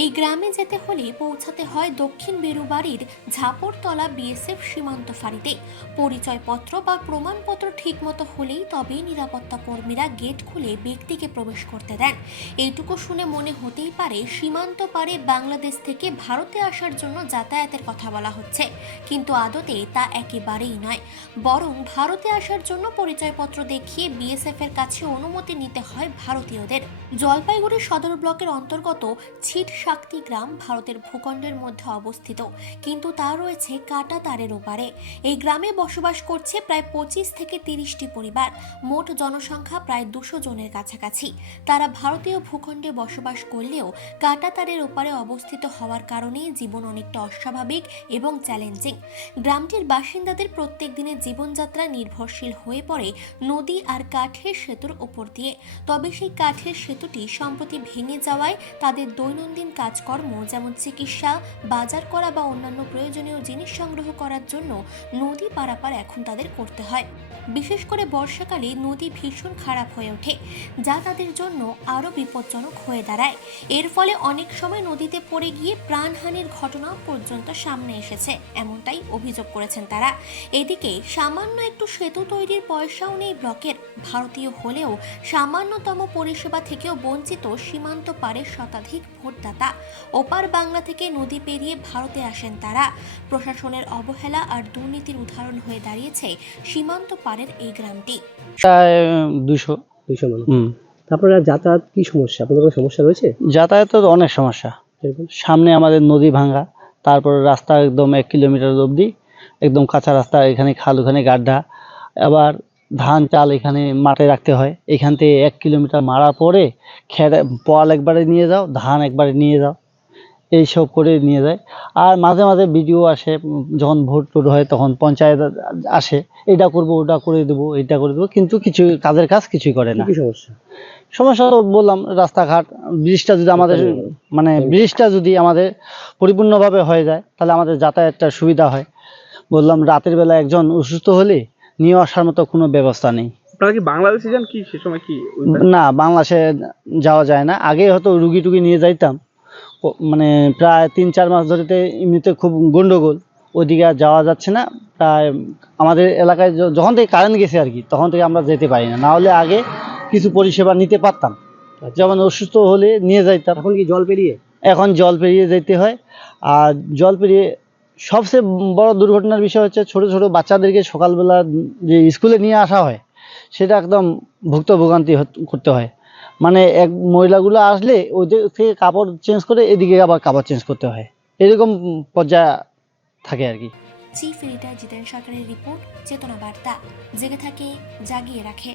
এই গ্রামে যেতে হলে পৌঁছাতে হয় দক্ষিণ বেরুবাড়ির ঝাপড়তলা বিএসএফ সীমান্ত ফাঁড়িতে। পরিচয়পত্র বা প্রমাণপত্র ঠিকমতো হলেই তবেই নিরাপত্তা কর্মীরা গেট খুলে ব্যক্তিকে প্রবেশ করতে দেন। এইটুকু শুনে মনে হতেই পারে সীমান্ত পারে বাংলাদেশ থেকে ভারতে আসার জন্য যাতায়াতের কথা বলা হচ্ছে, কিন্তু আদতে তা একেবারেই নয়। বরং ভারতে আসার জন্য পরিচয়পত্র দেখিয়ে বিএসএফ এর কাছে অনুমতি নিতে হয় ভারতীয়দের। জলপাইগুড়ি সদর ব্লকের অন্তর্গত ছিট শাক্তি গ্রাম ভারতের ভূখণ্ডের মধ্যে অবস্থিত, কিন্তু তা রয়েছে কাটা তারের ওপারে। এই গ্রামে বসবাস করছে প্রায় পঁচিশ থেকে তিরিশটি পরিবার, মোট জনসংখ্যা প্রায় দুশো জনের কাছাকাছি। তারা ভারতীয় ভূখণ্ডে বসবাস করলেও কাটা তারের ওপারে অবস্থিত হওয়ার কারণে জীবন অনেকটা অস্বাভাবিক এবং চ্যালেঞ্জিং। গ্রামটির বাসিন্দাদের প্রত্যেক দিনের জীবনযাত্রা নির্ভরশীল হয়ে পড়ে নদী আর কাঠের সেতুর ওপর দিয়ে। তবে সেই কাঠের সেতুটি সম্প্রতি ভেঙে যাওয়ায় তাদের দৈনন্দিন কাজকর্ম, যেমন চিকিৎসা, বাজার করা বা অন্যান্য প্রয়োজনীয় জিনিস সংগ্রহ করার জন্য নদী পারাপার এখন তাদের করতে হয়। বিশেষ করে বর্ষাকালে নদী ভীষণ খারাপ হয়ে ওঠে, যা তাদের জন্য আরও বিপজ্জনক হয়ে দাঁড়ায়। এর ফলে অনেক সময় নদীতে পড়ে গিয়ে প্রাণহানির ঘটনা পর্যন্ত সামনে এসেছে, এমনটাই অভিযোগ করেছেন তারা। এদিকে সামান্য একটু সেতু তৈরির পয়সাও নেই ব্লকের, ভারতীয় হলেও সামান্যতম পরিষেবা থেকেও বঞ্চিত সীমান্ত পারের শতাধিক ভোটদাতা। ওপার বাংলা থেকে নদী পেরিয়ে ভারতে আসেন তারা। প্রশাসনের অবহেলা আর দুর্নীতির উদাহরণ হয়ে দাঁড়িয়েছে সীমান্ত পারের এই গ্রামটি। প্রায় দুশো। দুইশো মানুষ। আপনারা যাতায়াত কি সমস্যা? আপনাদের কোনো সমস্যা রয়েছে? যাতায়াতের তো অনেক সমস্যা। সামনে আমাদের নদী ভাঙ্গা তারপর রাস্তা একদম এক কিলোমিটার অবধি একদম কাঁচা রাস্তা এখানে খাল ওখানে গাড্ডা। আবার ধান চাল এখানে মাঠে রাখতে হয়। এখান থেকে এক কিলোমিটার মারার পরে খেড়ে পল একবারে নিয়ে যাও ধান একবারে নিয়ে যাও। এইসব করে নিয়ে যায়। আর মাঝে মাঝে ভিডিও আসে যখন ভোট টোট হয় তখন পঞ্চায়েত আসে এটা করব ওটা করে দেবো এটা করে দেবো কিন্তু কিছু কাজের কাজ কিছুই করে না। সমস্যা? সমস্যা তো বললাম রাস্তাঘাট ব্রিজটা যদি আমাদের মানে ব্রিজটা যদি আমাদের পরিপূর্ণভাবে হয়ে যায় তাহলে আমাদের যাতায়াতটা সুবিধা হয়। বললাম রাতের বেলা একজন অসুস্থ হলে নিয়ে আসার মতো কোনো ব্যবস্থা নেই। আপনারা কি বাংলাদেশে যান কি সে সময় কি না বাংলাদেশে যাওয়া যায় না। আগে হয়তো রুগী টুগি নিয়ে যাইতাম। মানে প্রায় তিন চার মাস ধরেতে এমনিতে খুব গন্ডগোল। ওইদিকে আর যাওয়া যাচ্ছে না। প্রায় আমাদের এলাকায় যখন থেকে কারেন্ট গেছে আর কি তখন থেকে আমরা যেতে পারি না। না হলে আগে কিছু পরিষেবা নিতে পারতাম। যেমন অসুস্থ হলে নিয়ে যাইতাম। এখন কি জল পেরিয়ে? এখন জল পেরিয়ে যেতে হয়। আর জল পেরিয়ে সবচেয়ে বড় দুর্ঘটনার বিষয় হচ্ছে ছোট ছোট বাচ্চাদেরকে সকালবেলা যে স্কুলে নিয়ে আসা হয়, সেটা একদম ভুক্তভোগান্তি হত- করতে হয়। মানে এক মহিলাগুলো আসলে ওদের থেকে কাপড় চেঞ্জ করে এদিকে আবার কাপড় চেঞ্জ করতে হয়। এরকম পর্যায়ে থাকে আর কি। চিফ এডিটর জিতেন সরকারের রিপোর্ট, চেতনা বার্তা। জেগে থাকে, জাগিয়ে রাখে।